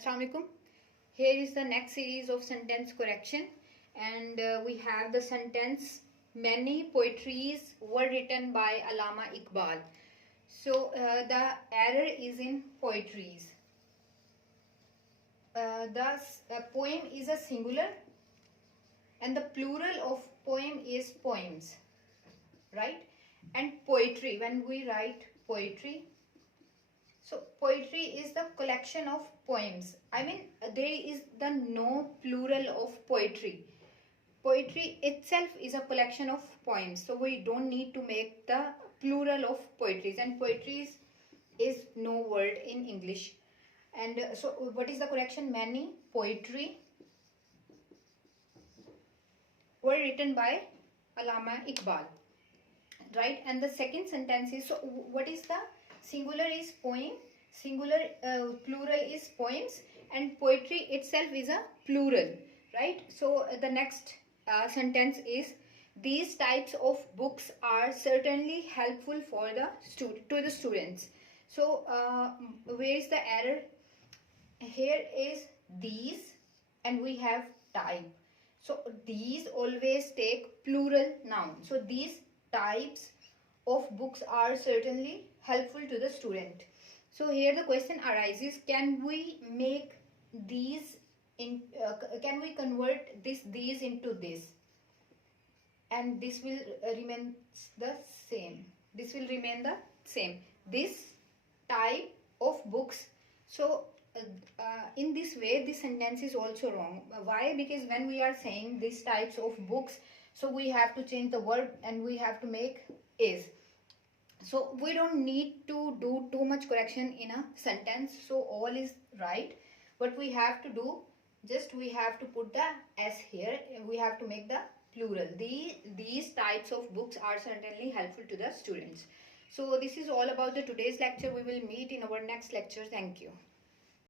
Assalamualaikum. Here is the next series of sentence correction, and we have the sentence many poetries were written by Allama Iqbal. So the error is in poetries. The poem is a singular and the plural of poem is poems, right? And poetry, when we write poetry, so poetry is the collection of poems. I mean, there is the no plural of poetry. Poetry itself is a collection of poems, so we don't need to make the plural of poetries, and poetries is no word in English. And so what is the correction? Many poetry were written by Allama Iqbal, right? And the second sentence is, so what is the singular is poem, singular plural is poems, and poetry itself is a plural, right? So the next sentence is, these types of books are certainly helpful for the students. So where is the error? Here is these and we have type. So these always take plural noun. So these types of books are certainly helpful to the student. So here the question arises, can we make these in can we convert these into this, and this will remain the same. This will remain the same, this type of books. So in this way this sentence is also wrong. Why? Because when we are saying these types of books, so we have to change the verb and we have to make is. So we don't need to do too much correction in a sentence, so all is right. What we have to do, just we have to put the s here, we have to make the plural. These types of books are certainly helpful to the students. So this is all about the today's lecture. We will meet in our next lecture. Thank you.